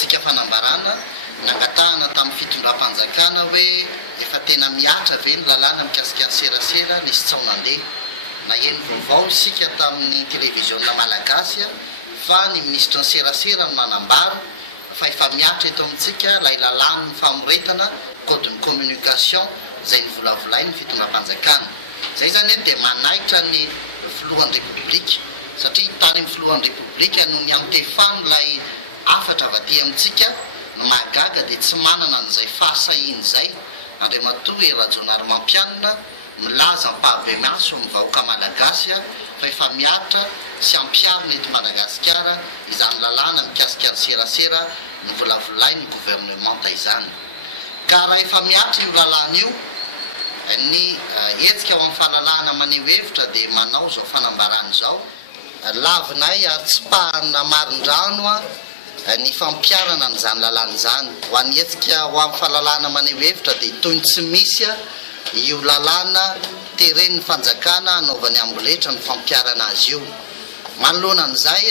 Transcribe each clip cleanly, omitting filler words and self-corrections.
tsika fanambarana nangatahana tamin'ny fitondram-panjakana hoe efa tena miatra ve ny lalàna mikasika ny serasera nisy tsao nandeha na eny vaovao isika tamin'ny televiziona malagasy fa ny ministra ny serasera no manambara fa efa miatra eto amintsika ilay lalàna ny famoretana code de communication izay ny volavolainy fitondram-panjakana. Zay zany dia manaitra ny filohan'ny repoblika satria tany amin'ny filohan'ny repoblika no ny antefano ilay afatra avaty amintsika no mahagaga dia tsy manana an'izay fahasahiana izay. Andriamatoa Rajonary Mampianina milaza mpahabe maso amin'ny vahoaka malagasy fa efa miatra sy ampiarina eto Madagasikara izany lalàna mikasika ny serasera ny volavolainy gouvernemanta izany. Ka raha efa miatra io lalàna io ny hetsika ao amin'ny fahalalahana maneho hevitra dia manao zao fanambarana zao lavinay ary tsy pahana marin-drano ny fampiarana n'izany lalàna izany ho an'ny hetsika ho amin'ny fahalalahana maneho hevitra dia toy ny tsy misy io lalàna teren'ny fanjakana anaovany amboletra ny fampiarana azy io. Manoloana an'izay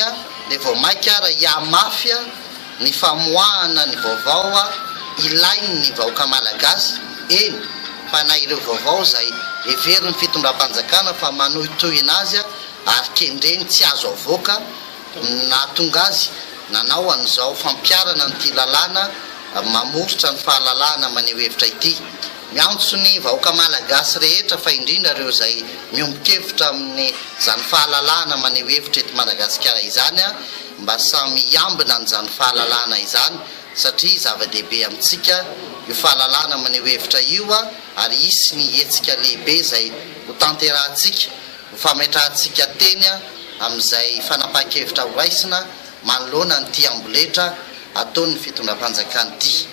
dia vao maika ara hiamafy ny famoahana ny vaovao ilainy ny vahoaka malagasy eny fa na ireo vaovao izay everiny fitondram-panjakana fa manohitohina azy ary kendreny tsy azo avoaka na tonga azy nanao an'izao fampiarana nyity lalàna mamoritra ny fahalalahana maneho hevitra ity. Miantso ny vahoaka malagasy rehetra fa indrindra ireo izay miombon-kevitra amin'ny zany fahalalahana maneho hevitra eto Madagasikara izany mba samy iambina n'izany fahalalahana izany satria zava-dehibe amintsika io fahalalahana maneho hevitra io ary isy ny hetsika lehibe izay ho tanterahantsika ho fametrahantsika teny amin'izay fanapahan-kevitra ho raisina manoloana nyity amboletra ataon'ny fitondram-panjakana ity.